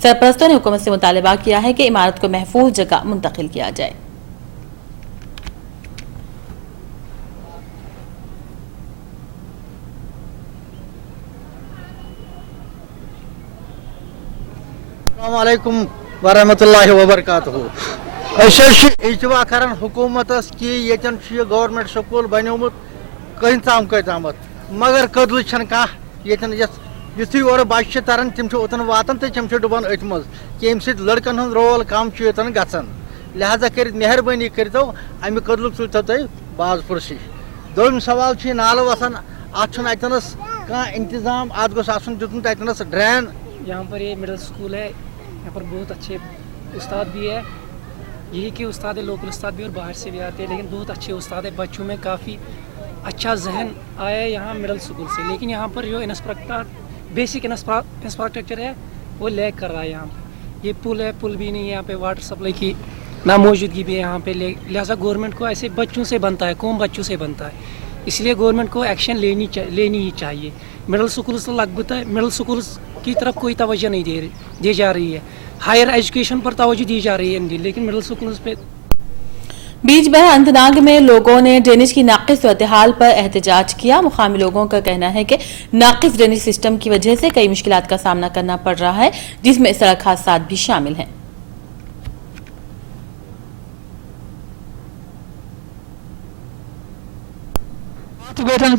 सरपरस्तों ने हुकूमत से मुतालबा किया है कि इमारत को महफूज जगह मुंतकिल किया जाए। अस्सलामुअलैकुम वरहमतुल्लाहि वबरकातुहू। इजवा करन हुकूमतस कि यतन गवर्नमेंट स्कूल बनोमुत कम कतामत मगर कदल कह यतन युथी और बच्चे तरन तम ओतन वातन तो तम डुबान अथ मज कि अम लड़कन हूँ रोल कम योतन गन लिहाजा कर मेहरबानी करो अमि कदल तुलो तुम बाज पुरसी। दोम सवाल नाल वसान अतनस कह इंतजाम अत गोस दितमुत अतनस ड्रेन। यहाँ पर ये मिडिल स्कूल है, यहाँ पर बहुत अच्छे उस्ताद भी है, यही के उस्ताद है, लोकल उस्ताद भी और बाहर से भी आते हैं, लेकिन बहुत अच्छे उस्ताद है। बच्चों में काफ़ी अच्छा जहन आया है यहाँ मिडिल स्कूल से। लेकिन यहाँ पर जो बेसिक इंफ्रास्ट्रक्चर है वो लैग कर रहा है। यहाँ ये पुल है, पुल भी नहीं है यहाँ पे, वाटर सप्लाई की ना मौजूदगी भी है यहाँ पे। लिहाजा गवर्नमेंट को ऐसे बच्चों से बनता है, कौम बच्चों से बनता है, इसलिए गवर्नमेंट को एक्शन लेनी ही चाहिए। मिडिल स्कूल से लगभग है, मिडिल स्कूल की तरफ कोई तवज्जो नहीं दी जा रही है। हायर एजुकेशन पर तवज्जो दी जा रही है, लेकिन मिडिल स्कूल पे। बीच बह अनंतनाग में लोगों ने ड्रेनेज की नाकिस सूरत हाल पर एहतजाज किया। मुकामी लोगों का कहना है कि नाकिस ड्रेनेज सिस्टम की वजह से कई मुश्किलात का सामना करना पड़ रहा है, जिसमें सड़क हादसा भी शामिल हैं।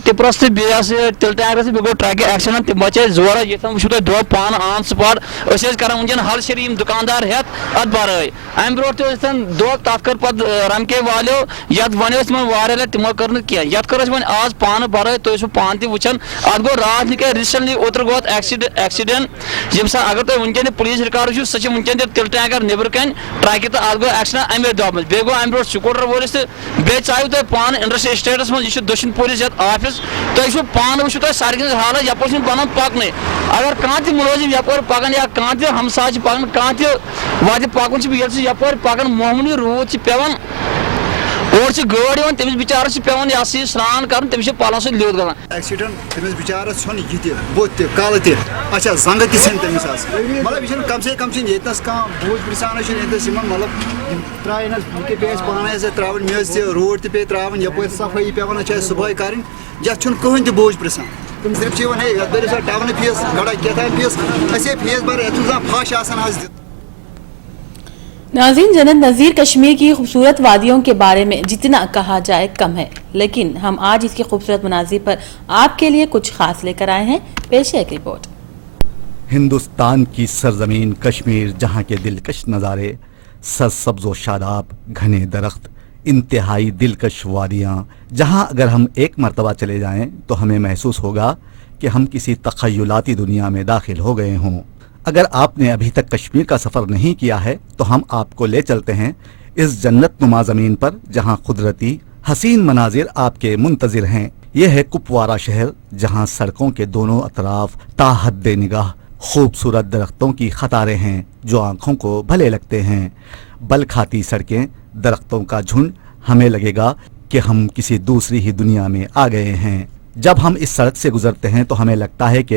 टिपरस तिल टैंकरस गो ट्रैक एक्शन तम बचे जोर ये वो दो पान ऑन स्पॉट कर वनकन हल शरीम दुकानदार हेत अत बरए अम ब्रो दो तथ कर रमके वालो यत वन वारे तमो कर यत कर वो आज पान बरए तुम पान तुचान अत गो रात निकल रिसेंटली ओतर गो एक्सीडेंट यम सा अगर तुम वनकन पुलिस रिकॉर्ड सह वनकन तिल टैंकर नबर कन ट्रैक तो अत गो एक्शन अमे दब बे गो अम ब्रो स्कूटर वोलिस बे चाहू तुम पान इंडस्ट्री स्टेटस मज दक्षिण पुलिस ऑफिस तुम पान वो सड़क हालत यप बन पकन अगर कह मुलजिम यप पकान या कह हमसा पकान कह वत पकन यप पकान मामूली रूद पेवान और गाड़ तमिस बिचारस पेवान यह स्नान कर तमिस पलन सत लिद ग एक्सीडेंट तमिस बिचारस यह बुत कल अच्छा जंग तमिस मतलब यह कम से कम ये बोझ ब्रिसान मतलब त्रा पे पान त्रा रोड पे त्रा यप सफाई पेवान सुबह कर कहन तह बोझ ब्रिसान सिर्फ हे टाउन फीस गड़ा क्या फीस असे फीस भर फश आज नाज़रीन, जन्नत नज़ीर कश्मीर की खूबसूरत वादियों के बारे में जितना कहा जाए कम है, लेकिन हम आज इसके खूबसूरत मनाजिर पर आपके लिए कुछ खास लेकर आए हैं। पेश है एक रिपोर्ट। हिंदुस्तान की सरजमीन कश्मीर, जहाँ के दिलकश नज़ारे, सरसब्ज़ व शादाब घने दरख्त, इंतहाई दिलकश वादियाँ, जहाँ अगर हम एक मरतबा चले जाएं तो हमें महसूस होगा कि हम किसी तख़य्युलाती दुनिया में दाखिल हो गए हों। अगर आपने अभी तक कश्मीर का सफ़र नहीं किया है तो हम आपको ले चलते हैं इस जन्नत नुमा ज़मीन पर, जहाँ कुदरती हसीन मनाजिर आपके मुंतज़िर हैं। यह है कुपवारा शहर, जहाँ सड़कों के दोनों अतराफ ताहद निगाह खूबसूरत दरख्तों की कतारें हैं जो आँखों को भले लगते हैं। बल खाती सड़कें, दरख्तों का झुंड, हमें लगेगा कि हम किसी दूसरी ही दुनिया में आ गए हैं। जब हम इस सड़क से गुजरते हैं तो हमें लगता है कि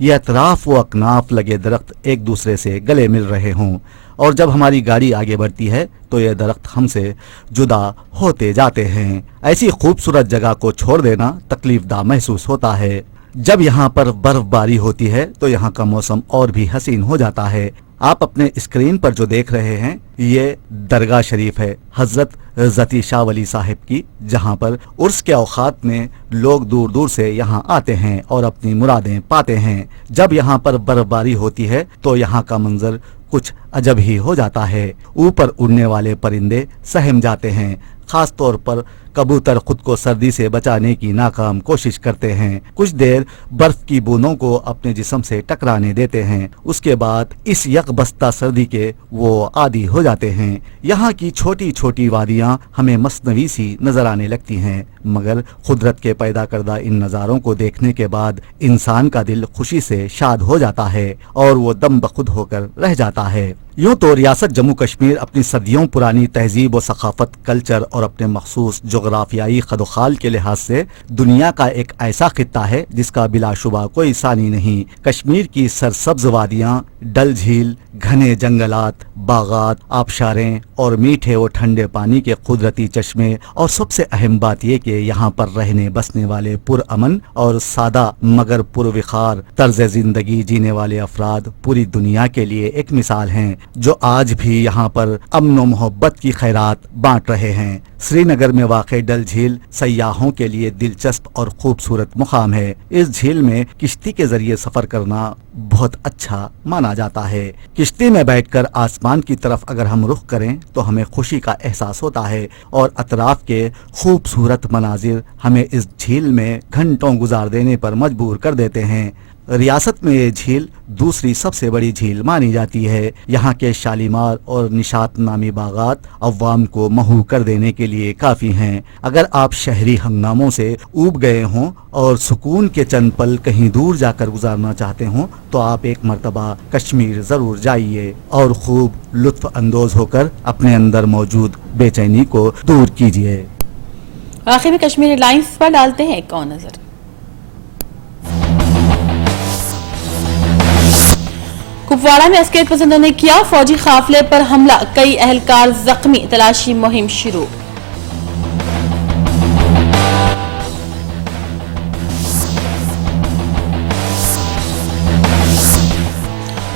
ये अतराफ व अकनाफ लगे दरख्त एक दूसरे से गले मिल रहे हों, और जब हमारी गाड़ी आगे बढ़ती है तो ये दरख्त हमसे जुदा होते जाते हैं। ऐसी खूबसूरत जगह को छोड़ देना तकलीफदा महसूस होता है। जब यहाँ पर बर्फबारी होती है तो यहाँ का मौसम और भी हसीन हो जाता है। आप अपने स्क्रीन पर जो देख रहे हैं ये दरगाह शरीफ है हजरत ज़ती शाह वली साहिब की, जहाँ पर उर्स के औकात में लोग दूर दूर से यहाँ आते हैं और अपनी मुरादें पाते हैं। जब यहाँ पर बर्फबारी होती है तो यहाँ का मंजर कुछ अजब ही हो जाता है। ऊपर उड़ने वाले परिंदे सहम जाते हैं, खास तौर पर कबूतर खुद को सर्दी से बचाने की नाकाम कोशिश करते हैं। कुछ देर बर्फ की बूंदों को अपने जिस्म से टकराने देते हैं, उसके बाद इस यकबस्ता सर्दी के वो आदी हो जाते हैं। यहाँ की छोटी छोटी वादियाँ हमें मसनवी सी नजर आने लगती हैं, मगर कुदरत के पैदा करदा इन नज़ारों को देखने के बाद इंसान का दिल खुशी से शाद हो जाता है और वो दम बखुद होकर रह जाता है। यूँ तो रियासत जम्मू कश्मीर अपनी सदियों पुरानी तहजीब व सकाफत, कल्चर और अपने मखसूस जोग्राफियाई खदोखाल के लिहाज से दुनिया का एक ऐसा खित्ता है जिसका बिलाशुबा कोई सानी नहीं। कश्मीर की सरसब्ज वादियाँ, डल झील, घने जंगलात, बागात, आबशारें और मीठे और ठंडे पानी के कुदरती चश्मे, और सबसे अहम बात यह कि यहाँ पर रहने बसने वाले पुरअमन और सादा मगर पुरविखार तर्ज जिंदगी जीने वाले अफराद पूरी दुनिया के लिए एक मिसाल हैं, जो आज भी यहाँ पर अमन और मोहब्बत की खैरात बांट रहे हैं। श्रीनगर में वाक़ डल झील सयाहों के लिए दिलचस्प और खूबसूरत मुकाम है। इस झील में किश्ती के जरिए सफर करना बहुत अच्छा माना जाता है। किश्ती में बैठकर आसमान की तरफ अगर हम रुख करें तो हमें खुशी का एहसास होता है और अतराफ के खूबसूरत मनाजिर हमें इस झील में घंटों गुजार देने पर मजबूर कर देते हैं। रियासत में ये झील दूसरी सबसे बड़ी झील मानी जाती है। यहाँ के शालीमार और निशात नामी बागात अवाम को महू कर देने के लिए काफ़ी हैं। अगर आप शहरी हंगामों से ऊब गए हों और सुकून के चंद पल कहीं दूर जाकर गुजारना चाहते हों तो आप एक मर्तबा कश्मीर ज़रूर जाइए और खूब लुत्फ़ अंदोज होकर अपने अंदर मौजूद बेचैनी को दूर कीजिए। आखिर में कश्मीर एयरलाइंस पर डालते हैं एक और नजर। कुपवाड़ा में अस्करियत पसंदों ने किया फौजी काफिले पर हमला, कई अहलकार जख्मी, तलाशी मुहिम शुरू।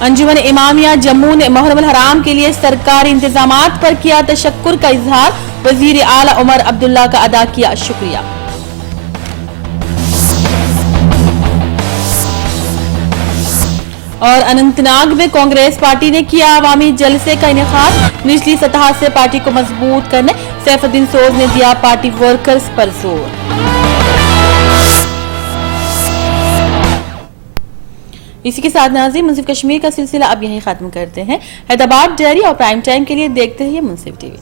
अंजुमन इमामिया जम्मू ने मुहर्रम हराम के लिए सरकारी इंतजामात पर किया तशक्कुर का इजहार, वजीर आला उमर अब्दुल्ला का अदा किया शुक्रिया। और अनंतनाग में कांग्रेस पार्टी ने किया अवामी जलसे का इनेकाद, निचली सतह से पार्टी को मजबूत करने सैफुद्दीन सोज ने दिया पार्टी वर्कर्स पर जोर। इसी के साथ नाज़रीन मुंसिफ कश्मीर का सिलसिला अब यहीं खत्म करते हैं। हैदराबाद डायरी और प्राइम टाइम के लिए देखते रहिए मुंसिफ टीवी।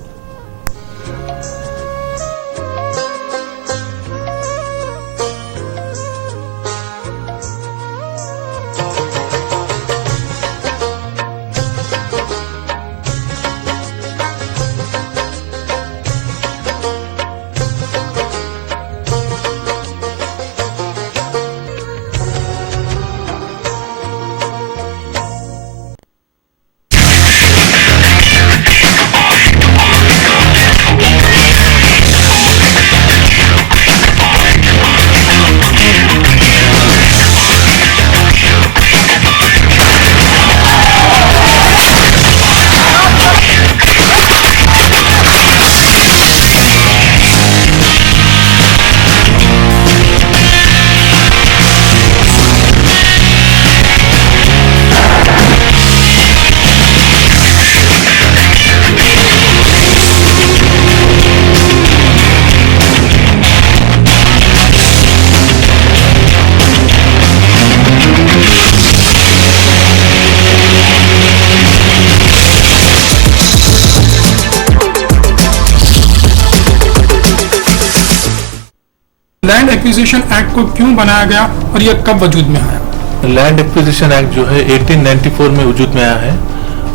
लैंड एक्विजिशन एक्ट को क्यों बनाया गया और यह कब वजूद में आया? लैंड एक्विजिशन एक्ट जो है 1894 में वजूद में आया है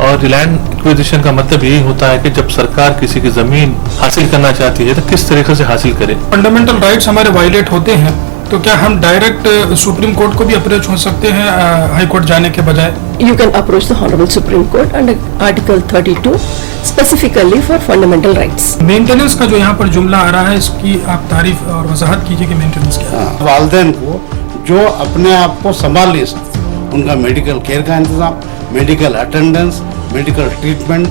और लैंड एक्विजिशन का मतलब यही होता है कि जब सरकार किसी की जमीन हासिल करना चाहती है तो किस तरीके से हासिल करे। फंडामेंटल राइट्स हमारे वायलेट होते हैं तो क्या हम डायरेक्ट सुप्रीम कोर्ट को भी अप्रोच हो सकते हैं हाई कोर्ट जाने के बजाय? You can approach the Honorable Supreme Court under Article 32 specifically for fundamental rights. Maintenance का जो यहाँ पर जुमला आ रहा है इसकी आप तारीफ और वजाहत कीजिए कि मेंटेनेंस क्या है? वालिदैन को जो अपने आप को संभाल नहीं सकते उनका मेडिकल केयर का इंतजाम, medical attendance, medical treatment,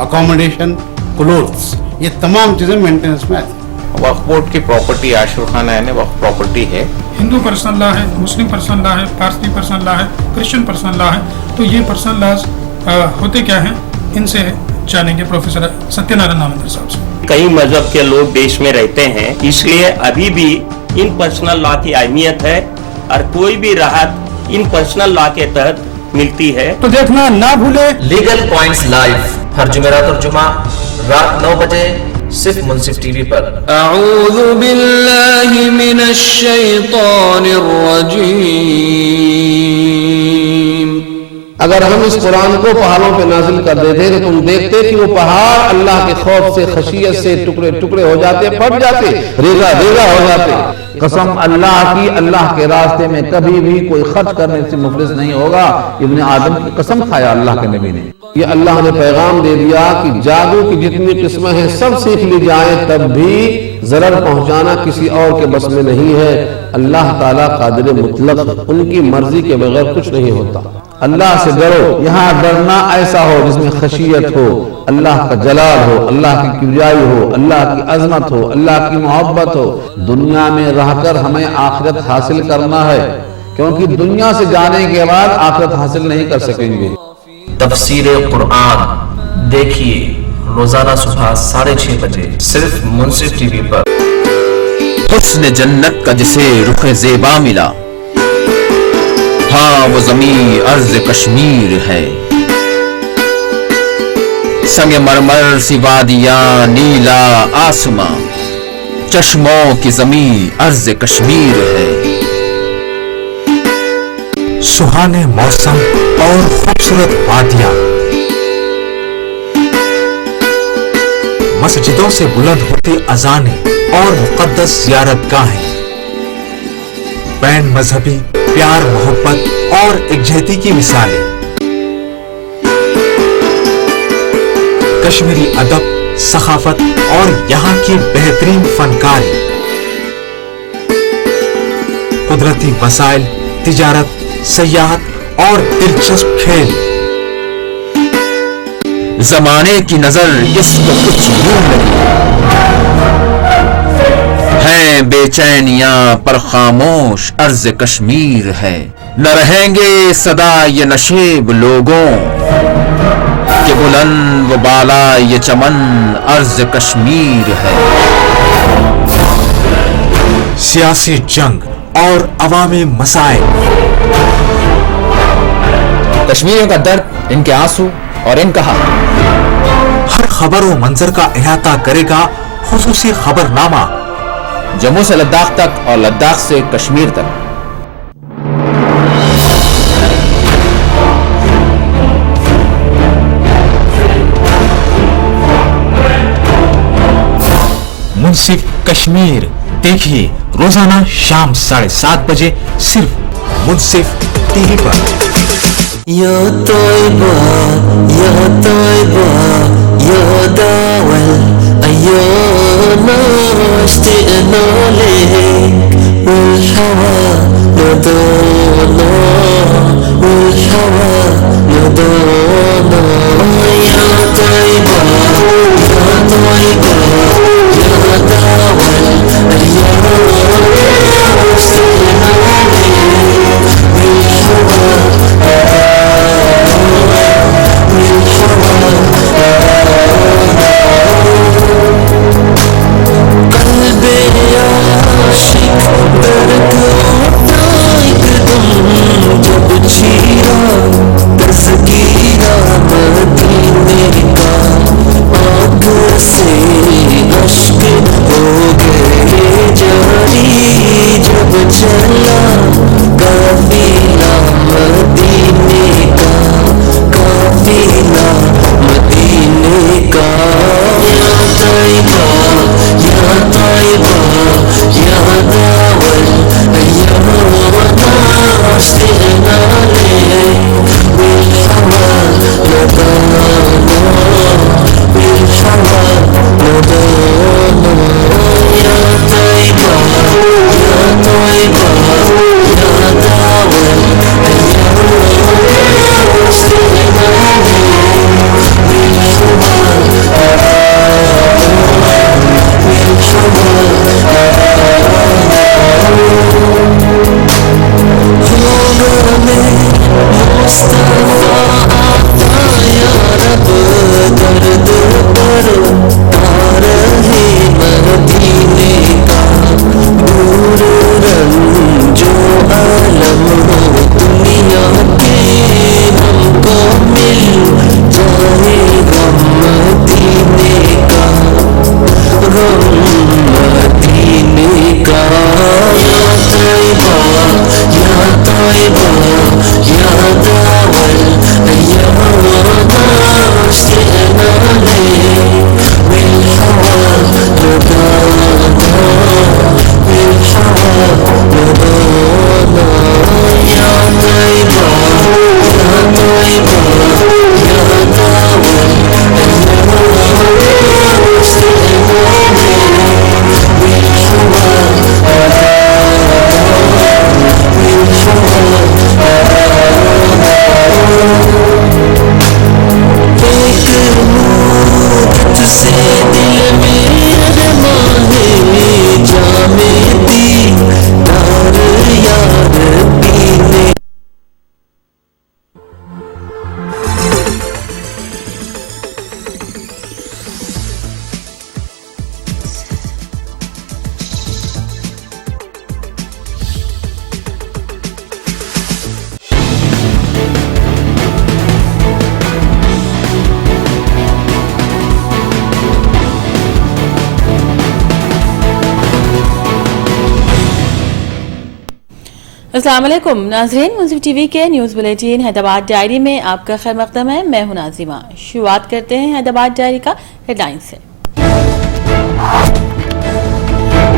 accommodation, clothes, ये तमाम चीजें मेंटेनेंस में आती हैं। वक्फ बोर्ड की प्रॉपर्टी आशुखाना है, वक्फ प्रॉपर्टी है। हिंदू पर्सनल लॉ है, मुस्लिम पर्सनल लॉ है, पारसी पर्सनल लॉ है, क्रिश्चियन पर्सनल लॉ है, तो ये पर्सनल लॉज होते क्या हैं, इनसे जानेंगे प्रोफेसर सत्यनारायण नामंदर साहब से। कई मजहब के लोग देश में रहते हैं, इसलिए अभी भी इन पर्सनल लॉ की अहमियत है और कोई भी राहत इन पर्सनल लॉ के तहत मिलती है। तो देखना ना भूले लीगल पॉइंट्स लाइव हर जुमेरात और जुमा रात 9 बजे सिर्फ मुंसिफ टीवी पर। अऊज़ु बिल्लाहि मिनश शैतानिर रजीम। اگر ہم اس قرآن کو پہاڑوں پہ نازل کر دیتے تو تم دیکھتے کہ وہ پہاڑ اللہ کے خوف سے خشیت سے ٹکڑے ٹکڑے ہو جاتے، پھٹ جاتے، ریزہ ریزہ ہو جاتے۔ قسم اللہ کی، اللہ کے راستے میں کبھی بھی کوئی خرچ کرنے سے مفلس نہیں ہوگا۔ ابن آدم کی قسم کھایا اللہ کے نبی نے۔ یہ اللہ نے پیغام دے دیا کہ جادو کی جتنی قسمیں ہیں سب سیکھ لی جائیں، تب بھی ضرر پہنچانا کسی اور کے بس میں نہیں ہے۔ اللہ تعالیٰ قادر مطلق، ان کی مرضی کے بغیر کچھ نہیں ہوتا۔ اللہ سے ڈرو، یہاں ڈرنا ایسا ہو جس میں خشیت ہو، اللہ کا جلال ہو، اللہ کی کبریائی ہو، اللہ کی عظمت ہو، اللہ کی محبت ہو۔ دنیا میں رہ کر ہمیں آخرت حاصل کرنا ہے، کیونکہ دنیا سے جانے کے بعد آخرت حاصل نہیں کر سکیں گے۔ تفسیر قرآن دیکھیے روزانہ صبح 6:30 بجے صرف منصف ٹی وی پر۔ حسن جنت کا جسے رخ زیبا ملا، ہاں وہ زمین ارض کشمیر ہے، سنگ مرمر سی وادیاں نیلا آسماں، چشموں کی زمین ارض کشمیر ہے۔ سہانے موسم اور خوبصورت وادیاں، مسجدوں سے بلند ہوتی اذانیں اور مقدس زیارت گاہیں، بین مذہبی پیار محبت اور یکجہتی کی مثالیں، کشمیری ادب، ثقافت اور یہاں کی بہترین فنکاری، قدرتی وسائل، تجارت، سیاحت اور دلچسپ کھیل۔ زمانے کی نظر اس کو کچھ یوں لگی، ہیں بے چینیاں پر خاموش ارض کشمیر ہے، نہ رہیں گے صدا یہ نشیب لوگوں کہ بلند و بالا یہ چمن ارض کشمیر ہے۔ سیاسی جنگ اور عوامی مسائل، کشمیریوں کا درد، ان کے آنسو اور ان کا حق، ہر خبر و منظر کا احاطہ کرے گا خصوصی خبر نامہ، جموں سے لداخ تک اور لداخ سے کشمیر تک۔ منصف کشمیر دیکھیے روزانہ شام 7:30 بجے صرف منصف ٹی وی پر۔ يا طيبة يا طيبة يا داول أيامنا اشتقنا لك والهوى نادانا والهوى نادانا يا طيبة يا طيبة يا داول أيامنا اشتقنا لك والهوى جب چیرا تذکیرہ अस्सलाम वालेकुम नाज़रीन, मुंसिफ टीवी के न्यूज़ बुलेटिन हैदराबाद डायरी में आपका खैर मक़दम है। मैं हूं नाज़िमा। शुरुआत करते हैं हैदराबाद डायरी का हेडलाइन से।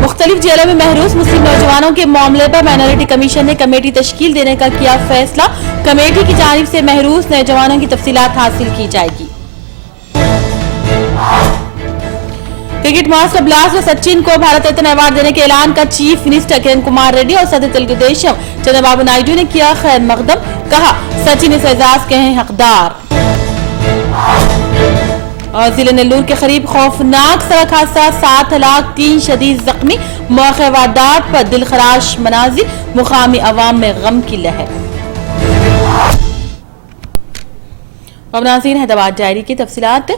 मुख्तलिफ जेलों में महरूस मुस्लिम नौजवानों के मामले पर माइनॉरिटी कमीशन ने कमेटी तश्कील देने का किया फैसला। कमेटी की जानिब से महरूस नौजवानों की तफसीलात हासिल की जाएगी। क्रिकेट मास्टर ब्लास्टर सचिन को भारत रत्न अवार्ड देने के ऐलान का चीफ मिनिस्टर किरण कुमार रेड्डी और सदर तेलुगुदेशम चंद्रबाबू नायडू ने किया खैर मकदम। कहा, सचिन इस एजाज के हैं हकदार। और जिले नेल्लूर के करीब खौफनाक सड़क हादसा, 7 हलाक 3 शदीद जख्मी। मौके वारदात पर दिलखराश मनाजिर, मुकामी अवाम में गम की लहर। अब नाज़रीन हैदराबाद डायरी की तफसीलात।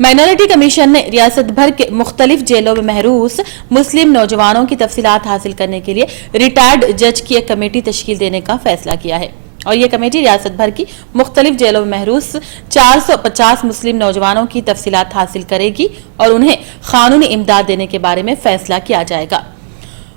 माइनॉरिटी कमीशन ने रियासत भर के मुख्तलिफ जेलों में महरूस मुस्लिम नौजवानों की तफसीलात हासिल करने के लिए रिटायर्ड जज की एक कमेटी तश्कील देने का फैसला किया है। और ये कमेटी रियासत भर की मुख्तलिफ जेलों में महरूस 450 मुस्लिम नौजवानों की तफसीलात हासिल करेगी और उन्हें कानूनी इमदाद देने के बारे में फैसला किया जाएगा।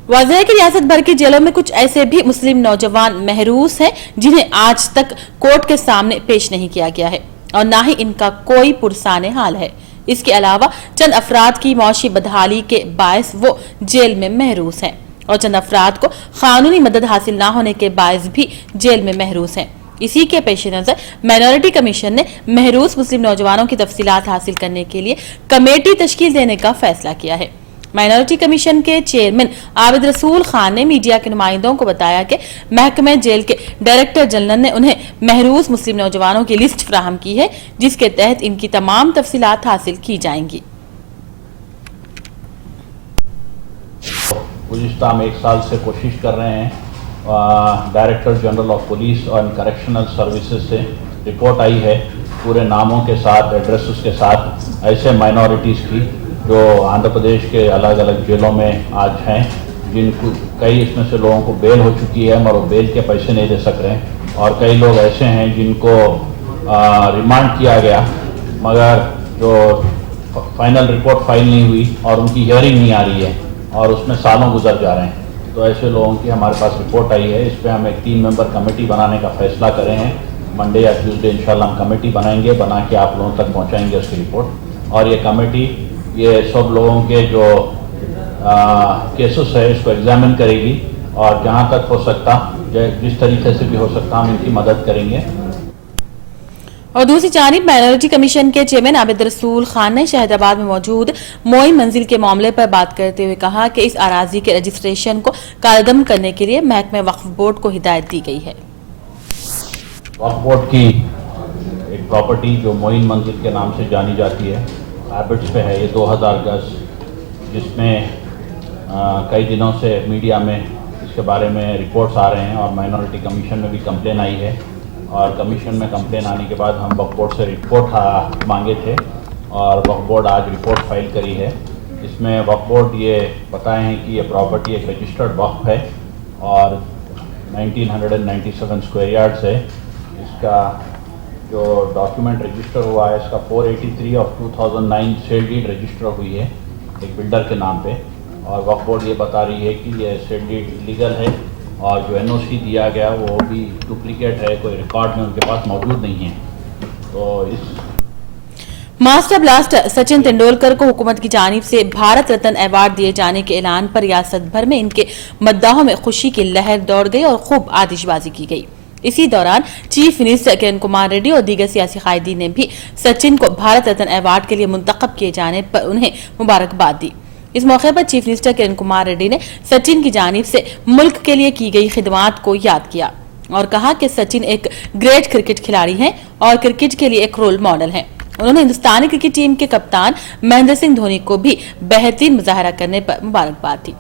वाज़ेह है कि रियासत भर की जेलों में कुछ ऐसे भी मुस्लिम नौजवान महरूस हैं जिन्हें आज तक कोर्ट के सामने पेश नहीं किया गया है और ना ही इनका कोई पुरसाने हाल है। इसके अलावा चंद अफराद की मौशी बदहाली के बायस वो जेल में महरूस हैं और चंद अफराद को कानूनी मदद हासिल ना होने के बायस भी जेल में महरूस हैं। इसी के पेश नजर माइनॉरिटी कमीशन ने महरूस मुस्लिम नौजवानों की तफसीलात हासिल करने के लिए कमेटी तश्कील देने का फैसला किया है। माइनॉरिटी कमीशन के चेयरमैन आबिद रसूल खान ने मीडिया के नुमाइंदों को बताया कि महकमे जेल के डायरेक्टर जनरल ने उन्हें महरूस मुस्लिम नौजवानों की लिस्ट फराहम की है, जिसके तहत इनकी तमाम तफसीलात हासिल की जाएंगी। गुज़िश्ता हम 1 साल से कोशिश कर रहे हैं। डायरेक्टर जनरल ऑफ पुलिस और करेक्शनल सर्विसेज से रिपोर्ट आई है पूरे नामों के साथ, एड्रेसेस के साथ ऐसे माइनॉरिटीज़ की जो आंध्र प्रदेश के अलग अलग जेलों में आज हैं, जिनको कई इसमें से लोगों को बेल हो चुकी है मगर वो बेल के पैसे नहीं दे सक रहे, और कई लोग ऐसे हैं जिनको रिमांड किया गया मगर जो फाइनल रिपोर्ट फाइल नहीं हुई और उनकी हियरिंग नहीं आ रही है और उसमें सालों गुजर जा रहे हैं। तो ऐसे लोगों की हमारे पास रिपोर्ट आई है। इस पर हम एक 3 मेंबर कमेटी बनाने का फैसला करें हैं। मंडे या ट्यूसडे इंशाल्लाह हम कमेटी बनाएंगे, बना के आप लोगों तक पहुँचाएंगे उसकी रिपोर्ट। और ये कमेटी ये सब लोगों के जो केसेस है इसको एग्जामिन करेगी और जहाँ तक हो सकता, जिस तरीके से भी हो सकता, हम इनकी मदद करेंगे। और दूसरी जानिब माइनॉरिटी कमीशन के चेयरमैन आबिद रसूल खान ने शहदाबाद में मौजूद मोइन मंजिल के मामले पर बात करते हुए कहा कि इस अराजी के रजिस्ट्रेशन को कालदम करने के लिए महकमे वक्फ बोर्ड को हिदायत दी गई है। वक्फ बोर्ड की एक प्रॉपर्टी जो मोइन मंजिल के नाम से जानी जाती है, हैबिट्स पे है, ये 2000 गज, जिसमें कई दिनों से मीडिया में इसके बारे में रिपोर्ट्स आ रहे हैं और माइनॉरिटी कमीशन में भी कंप्लेन आई है। और कमीशन में कंप्लेन आने के बाद हम वक्फ बोर्ड से रिपोर्ट मांगे थे और वक्फ बोर्ड आज रिपोर्ट फाइल करी है। इसमें वक्फ बोर्ड ये बताए हैं कि ये प्रॉपर्टी एक रजिस्टर्ड वक्फ है और 1997 स्क्वायर यार्ड्स है। इसका जो डॉक्यूमेंट रजिस्टर हुआ है इसका 483 ऑफ 2009 सेल डीड रजिस्टर हुई है एक बिल्डर के नाम पे, और वक्फ बोर्ड ये बता रही है कि ये सेल डीड इलीगल है और जो एनओसी दिया गया वो भी डुप्लीकेट है, कोई रिकॉर्ड में उनके पास मौजूद नहीं है। तो इस मास्टर ब्लास्टर सचिन तेंदुलकर को हुकूमत की जानिब से भारत रत्न अवार्ड दिए जाने के ऐलान पर रियासत भर में इनके मद्दाहों में खुशी की लहर दौड़ गई और खूब आतिशबाजी की गई। इसी दौरान चीफ मिनिस्टर किरण कुमार रेड्डी और दीगर सियासी कायदीन ने भी सचिन को भारत रत्न अवार्ड के लिए मुंतखब किए जाने पर उन्हें मुबारकबाद दी। इस मौके पर चीफ मिनिस्टर किरण कुमार रेड्डी ने सचिन की जानिब से मुल्क के लिए की गई खिदमात को याद किया और कहा कि सचिन एक ग्रेट क्रिकेट खिलाड़ी हैं और क्रिकेट के लिए एक रोल मॉडल हैं। उन्होंने हिंदुस्तानी क्रिकेट टीम के कप्तान महेंद्र सिंह धोनी को भी बेहतरीन मुजाहरा करने पर मुबारकबाद दी।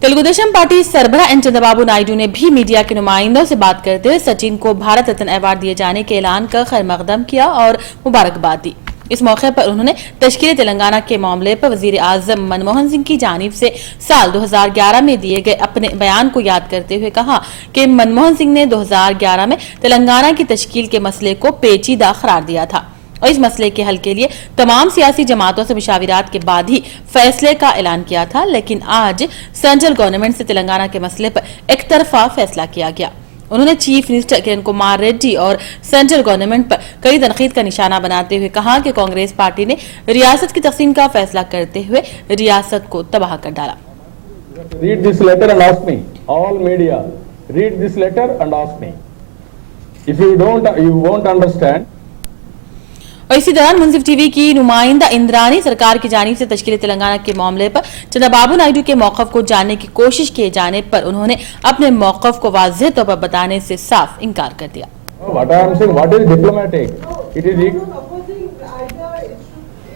तेलुगुदेशम पार्टी सरबराह एन चंद्रबाबू नायडू ने भी मीडिया के नुमाइंदों से बात करते हुए सचिन को भारत रत्न अवार्ड दिए जाने के ऐलान का खैर मकदम किया और मुबारकबाद दी। इस मौके पर उन्होंने तश्कील तेलंगाना के मामले पर वजीर आजम मनमोहन सिंह की जानिब से साल 2011 में दिए गए अपने बयान को याद करते हुए कहा कि मनमोहन सिंह ने 2011 में तेलंगाना की तश्कील के मसले को पेचीदा करार दिया था और इस मसले के हल के लिए तमाम सियासी जमातों से मुशावरात के बाद ही फैसले का ऐलान किया था, लेकिन आज सेंट्रल गवर्नमेंट से तेलंगाना के मसले पर एक तरफा फैसला किया गया। उन्होंने चीफ मिनिस्टर किरण कुमार रेड्डी और सेंट्रल गवर्नमेंट पर कड़ी तनकीद का निशाना बनाते हुए कहा कि कांग्रेस पार्टी ने रियासत की तकसीम का फैसला करते हुए रियासत को तबाह कर डाला। Read this letter and ask me. All media, read this letter and ask me. If you don't, you won't understand. और इसी दौरान मुंसिफ टीवी की नुमाइंदा इंद्रानी सरकार की जानिब से तश्कील तेलंगाना के मामले पर चंद्रबाबू नायडू के मौक़िफ़ को जानने की कोशिश किए जाने पर उन्होंने अपने मौक़िफ़ को वाज़ेह तौर पर बताने से साफ इनकार कर दिया। What I am saying, what is diplomatic? It is.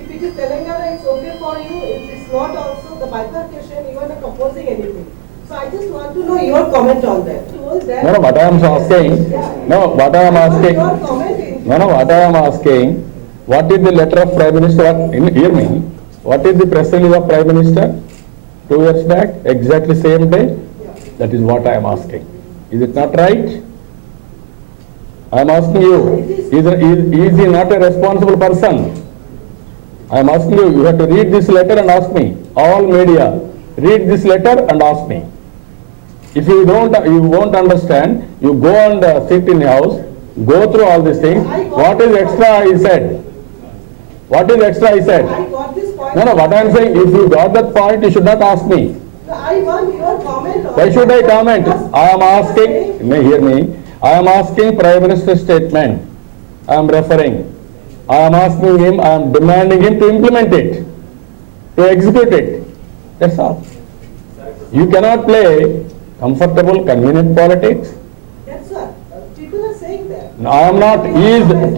If it is Telangana, it's okay for you. If it's not, also the bifurcation, you are not opposing anything. So I just want to know your comment on that. No, what I am asking. No, what I am asking. No, what I am asking. What is the letter of Prime Minister? Hear me. What is the press release of Prime Minister 2 years back? Exactly same day. That is what I am asking. Is it not right? I am asking you. Is he not a responsible person? I am asking you. You have to read this letter and ask me. All media, read this letter and ask me. If you don't, you won't understand. You go and sit in the house. Go through all these things. What is extra? He said. What is extra? He said. I got this point. No, what I am saying, if you got that point, you should not ask me. I want your comment on Why should I comment? I am asking, hear me, I am asking Prime Minister's statement. I am referring. I am asking him, I am demanding him to implement it, to execute it. That's all. You cannot play comfortable, convenient politics. That's what people are saying that. No, I am not.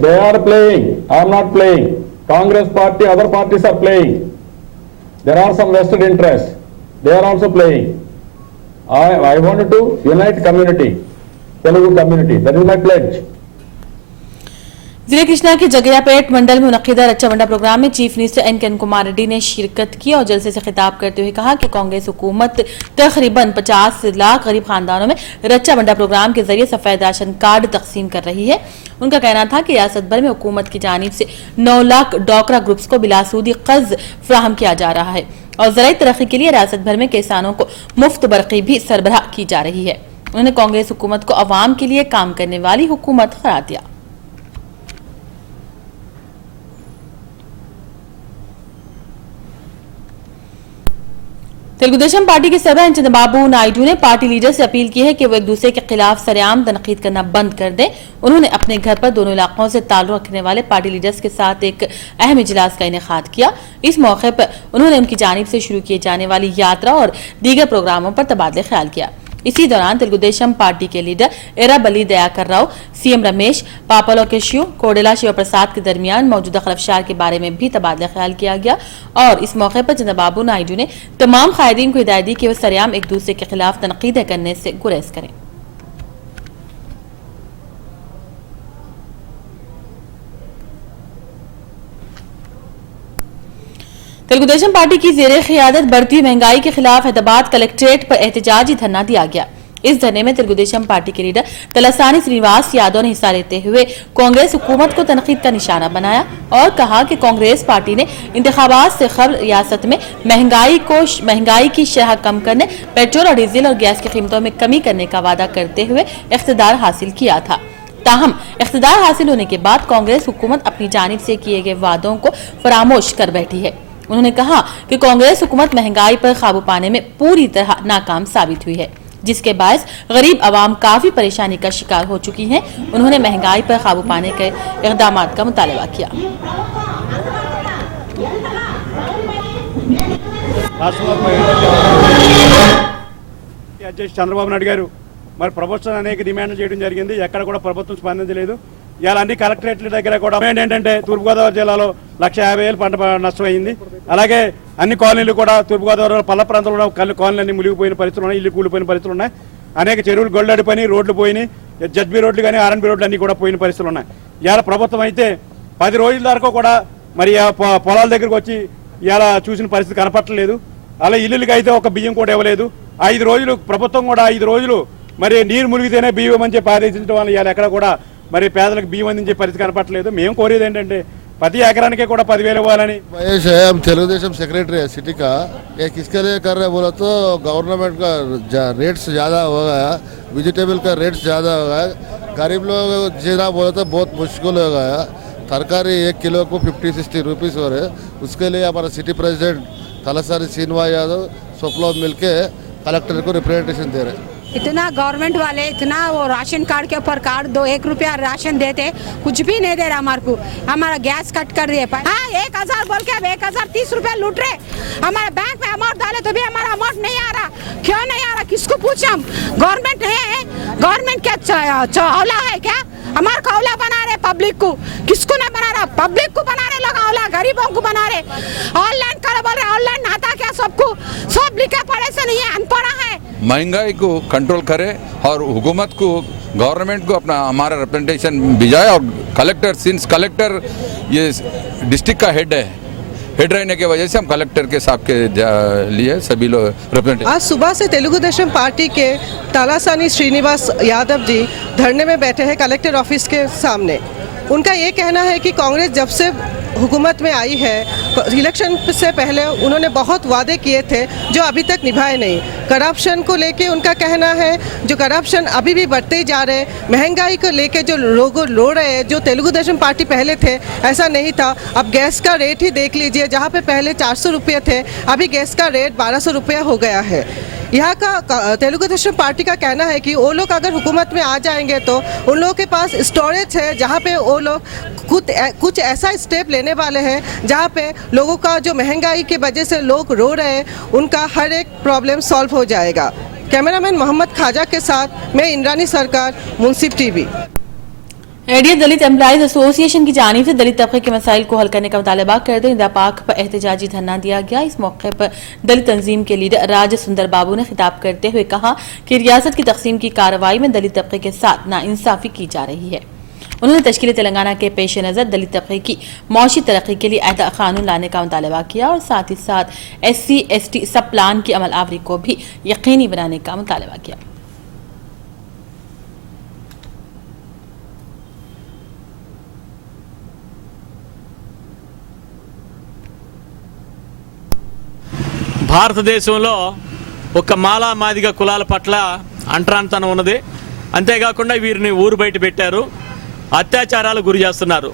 They are playing. I am not playing. Congress party, other parties are playing. There are some vested interests. They are also playing. I wanted to unite community, Telugu community. That is my pledge. जिले कृष्णा के जगैयापेट मंडल में मुनक्किदा रक्षा बंडा programme में chief minister N Kiran Kumar Reddy ने शिरकत की और जलसे से खिताब करते हुए कहा कि कांग्रेस हुकूमत तकरीबन 50 लाख गरीब खानदानों में रक्षा बंडा प्रोग्राम के जरिए सफेद राशन कार्ड तकसीम कर रही है। उनका कहना था कि रियासत भर में हुकूमत की जानिब से 9 लाख डोकरा ग्रुप्स को बिलासूदी कर्ज फराहम किया जा रहा है और ज़राई तरक्की के लिए रियासत भर में किसानों को मुफ्त बरक़ी भी सरबराह की जा रही है। उन्होंने कांग्रेस हुकूमत को अवाम के लिए काम करने वाली हुकूमत करार दिया। तेलुगुदेशम पार्टी के सदर चंद्रबाबू नायडू ने पार्टी लीडर से अपील की है कि वो एक दूसरे के खिलाफ सरेआम तनकीद करना बंद कर दें। उन्होंने अपने घर पर दोनों इलाकों से ताल्लुक रखने वाले पार्टी लीडर्स के साथ एक अहम इजलास का इनेकाद किया। इस मौके पर उन्होंने उनकी जानिब से शुरू किए जाने वाली यात्रा और दीगर प्रोग्रामों पर तबादले ख्याल किया। इसी दौरान तेलुगुदेशम पार्टी के लीडर एराबली दयाकर राव, सीएम रमेश, पापालो के शिव, कोडेला शिव प्रसाद के दरमियान मौजूदा खलफशार के बारे में भी तबादला ख्याल किया गया और इस मौके पर चंद्रबाबू नायडू ने तमाम कायदीन को हिदायत दी कि वो सरेआम एक दूसरे के खिलाफ तनकीदें करने से गुरेज करें। तेलुगुदेशम पार्टी की ज़ेरे क़ियादत बढ़ती हुई महंगाई के खिलाफ हैदराबाद कलेक्ट्रेट पर एहतजाजी धरना दिया गया। इस धरने में तेलुगुदेशम पार्टी के लीडर तलसानी श्रीनिवास यादव ने हिस्सा लेते हुए कांग्रेस हुकूमत को तनकीद का निशाना बनाया और कहा कि कांग्रेस पार्टी ने इंतखाबात से कबल रियासत में महंगाई की शरह कम करने, पेट्रोल और डीजल और गैस की कीमतों में कमी करने का वादा करते हुए इख्तिदार हासिल किया था। ताहम इख्तिदार हासिल होने के बाद कांग्रेस हुकूमत अपनी जानिब से किए गए वादों को फरामोश कर बैठी है। उन्होंने कहा कि कांग्रेस हुकूमत महंगाई पर काबू पाने में पूरी तरह नाकाम साबित हुई है, जिसके बायस गरीब आवाम काफी परेशानी का शिकार हो चुकी हैं। उन्होंने महंगाई पर काबू पाने के इक़दामात का मुतालबा किया। అధ్యక్షుడు చంద్రబాబు నాయుడు గారు మరి ప్రభుత్వం అనేక డిమాండ్లు చేయడం జరిగింది, ఎక్కడ కూడా ప్రభుత్వం స్పందించలేదు. ఇవాళ అన్ని కలెక్టరేట్ల దగ్గర కూడా ఏంటంటే తూర్పుగోదావరి జిల్లాలో 150,000 పంట నష్టం అయింది. అలాగే అన్ని కాలనీలు కూడా తూర్పుగోదావరి పల్ల ప్రాంతంలో కాలనీలన్నీ మునిగిపోయిన పరిస్థితులు ఉన్నాయి, ఇల్లు కూలిపోయిన పరిస్థితులు ఉన్నాయి. అనేక చెరువులు గొల్లడిపోయినాయి, రోడ్లు పోయినాయి, జడ్బీ రోడ్లు కానీ ఆర్ఎన్బి రోడ్లు అన్నీ కూడా పోయిన పరిస్థితులు ఉన్నాయి. ఇవాళ ప్రభుత్వం అయితే 10 రోజుల వరకు కూడా మరి పొలాల దగ్గరకు వచ్చి ఇవాళ చూసిన పరిస్థితి కనపట్టలేదు. అలా ఇల్లులకి అయితే ఒక బియ్యం కూడా ఇవ్వలేదు. 5 రోజులు ప్రభుత్వం కూడా 5 రోజులు మరి నీరు మునిగితేనే బియ్యం అని చెప్పి ఆదేశించడం వల్ల ఇవాళ ఎక్కడ కూడా మరి పేదలకు బియ్యం అందించే పరిస్థితి కనపట్టలేదు. మేము కోరేది ఏంటంటే ప్రతి ఎకరానికి కూడా 10,000 ఇవ్వాలని. महेश है, हम तेलुगुदेशम सेक्रेटरी है सिटी का. ये किसके लिए कर रहे बोला तो गवर्नमेंट का रेट्स ज़्यादा हो गया, वेजिटेबल का रेट्स ज़्यादा हो गया, गरीब लोग जीना बोला तो बहुत मुश्किल हो गया. तरकारी 1 किलो को 50-60 रुपीज़ हो रहे. उसके लिए हमारा सिटी प्रेसिडेंट तलासानी सीनवा यादव सब लोग मिलके कलेक्टर को रिप्रेजेंटेशन दे रहे. इतना गवर्नमेंट वाले इतना वो राशन कार्ड के ऊपर कार्ड दो 1 रुपया राशन देते, कुछ भी नहीं दे रहा हमारे को. हमारा गैस कट कर दिए. हाँ 1,000 बोल के अब 1,030 रुपया लूट रहे. हमारे बैंक में अमाउंट डाले तो भी हमारा अमाउंट नहीं आ रहा. क्यों नहीं आ रहा, किसको पूछे हम? गवर्नमेंट है, गवर्नमेंट क्या चौला है क्या? हमारे कौला बना रहे पब्लिक को. किसको नहीं बना रहा? पब्लिक को बना रहे लोग, औला गरीबों को बना रहे. ऑनलाइन करो बोल रहे, ऑनलाइन आता क्या सबको? सब लिखे पढ़े से नहीं है, अनपढ़ा है. महंगाई को कंट्रोल करे और हुकूमत को गवर्नमेंट को अपना हमारा रिप्रेजेंटेशन भिजाए. और कलेक्टर सिंस कलेक्टर ये डिस्ट्रिक्ट का हेड है, हेड रहने की वजह से हम कलेक्टर के साहब के लिए सभी लोग रिप्रेजेंटेशन. आज सुबह से तेलुगु देशम पार्टी के तालासानी श्रीनिवास यादव जी धरने में बैठे हैं कलेक्टर ऑफिस के सामने. उनका ये कहना है कि कांग्रेस जब से हुकूमत में आई है, इलेक्शन से पहले उन्होंने बहुत वादे किए थे जो अभी तक निभाए नहीं. करप्शन को लेके उनका कहना है, जो करप्शन अभी भी बढ़ते ही जा रहे हैं. महंगाई को लेके जो लोग रो रहे हैं, जो तेलुगु देशम पार्टी पहले थे ऐसा नहीं था. अब गैस का रेट ही देख लीजिए, जहाँ पे पहले 400 रुपये थे अभी गैस का रेट 1,200 रुपया हो गया है. यहाँ का तेलुगु देशम पार्टी का कहना है कि वो लोग अगर हुकूमत में आ जाएंगे तो उन लोगों के पास स्टोरेज है, जहाँ पे वो लोग कुछ ऐसा स्टेप लेने वाले हैं जहाँ पे लोगों का जो महंगाई की वजह से लोग रो रहे हैं उनका हर एक प्रॉब्लम सॉल्व हो जाएगा. कैमरामैन मोहम्मद खाजा के साथ मैं इंद्रानी सरकार, मुंसिफ टीवी. एडीए दलित एम्प्लॉइज एसोसिएशन की जानिब से दलित तबके के मसाइल को हल करने का मुतालबा करते हुए इंदिरा पार्क पर एहतजाजी धरना दिया गया. इस मौके पर दलित तंजीम के लीडर राज सुंदर बाबू ने खिताब करते हुए कहा कि रियासत की तकसीम की कार्रवाई में दलित तबके के साथ नाइंसाफी की जा रही है. उन्होंने तश्कील तेलंगाना के पेश नज़र दलित तबके की मौशी तरक्की के लिए आयदा कानून लाने का मुतालबा किया और साथ ही साथ SC/ST सब प्लान की अमल आवरी को भी यकीनी बनाने का मुतालबा किया. భారతదేశంలో ఒక మాలా మాదిగ కులాల పట్ల అంటరానితనం ఉన్నది. అంతేకాకుండా వీరిని ఊరు బయట పెట్టారు, అత్యాచారాలు గురి చేస్తున్నారు.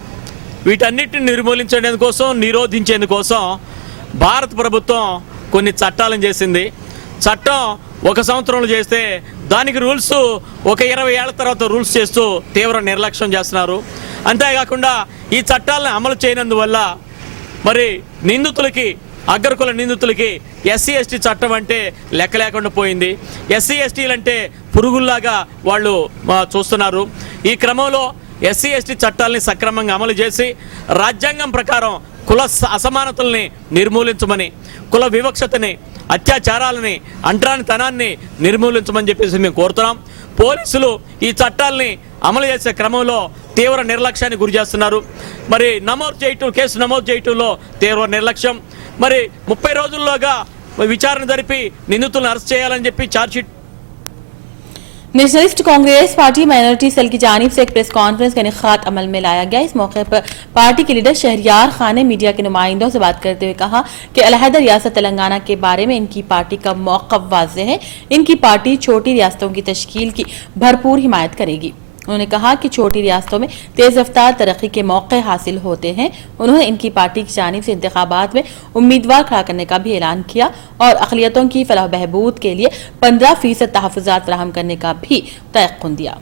వీటన్నిటిని నిర్మూలించేందుకోసం, నిరోధించేందుకోసం భారత ప్రభుత్వం కొన్ని చట్టాలను చేసింది. చట్టం 1 సంవత్సరంలో చేస్తే దానికి రూల్స్ ఒక 20 ఏళ్ల తర్వాత రూల్స్ చేస్తూ తీవ్ర నిర్లక్ష్యం చేస్తున్నారు. అంతేకాకుండా ఈ చట్టాలను అమలు చేయనందువల్ల మరి నిందితులకి, అగ్రకుల నిందితులకి SC/ST చట్టం అంటే లెక్క లేకుండా పోయింది. SC/STలు అంటే పురుగుల్లాగా వాళ్ళు చూస్తున్నారు. ఈ క్రమంలో SC/ST చట్టాలని సక్రమంగా అమలు చేసి రాజ్యాంగం ప్రకారం కుల అసమానతల్ని నిర్మూలించమని, కుల వివక్షతని, అత్యాచారాలని, అంటరానితనాన్ని నిర్మూలించమని చెప్పేసి మేము కోరుతున్నాం. పోలీసులు ఈ చట్టాలని అమలు చేసే క్రమంలో తీవ్ర నిర్లక్ష్యానికి గురి చేస్తున్నారు. మరి కేసు నమోదు చేయటంలో తీవ్ర నిర్లక్ష్యం. మరి 30 రోజుల్లోగా విచారణ జరిపి నిందితులను అరెస్ట్ చేయాలని చెప్పి chargesheet. Nationalist Congress Party minority cell की जानिब से एक प्रेस कॉन्फ्रेंस का इनेकाद अमल में लाया गया. इस मौके पर पार्टी के लीडर शहरियार खान ने मीडिया के नुमाइंदों से बात करते हुए कहा कि अलहदा रियासत तेलंगाना के बारे में इनकी पार्टी का मौक़िफ़ वाज़ेह है. इनकी पार्टी छोटी रियासतों की तश्कील की भरपूर हिमायत करेगी. उन्होंने कहा कि छोटी रियासतों में तेज़ रफ्तार तरक्की के मौके हासिल होते हैं. उन्होंने इनकी पार्टी की जानिब से इंतखाबात में उम्मीदवार खड़ा करने का भी ऐलान किया और अक़लियतों की फलाह बहबूद के लिए 15% तहफ़्फ़ुज़ात फ़राहम करने का भी तयक़्क़ुन दिया.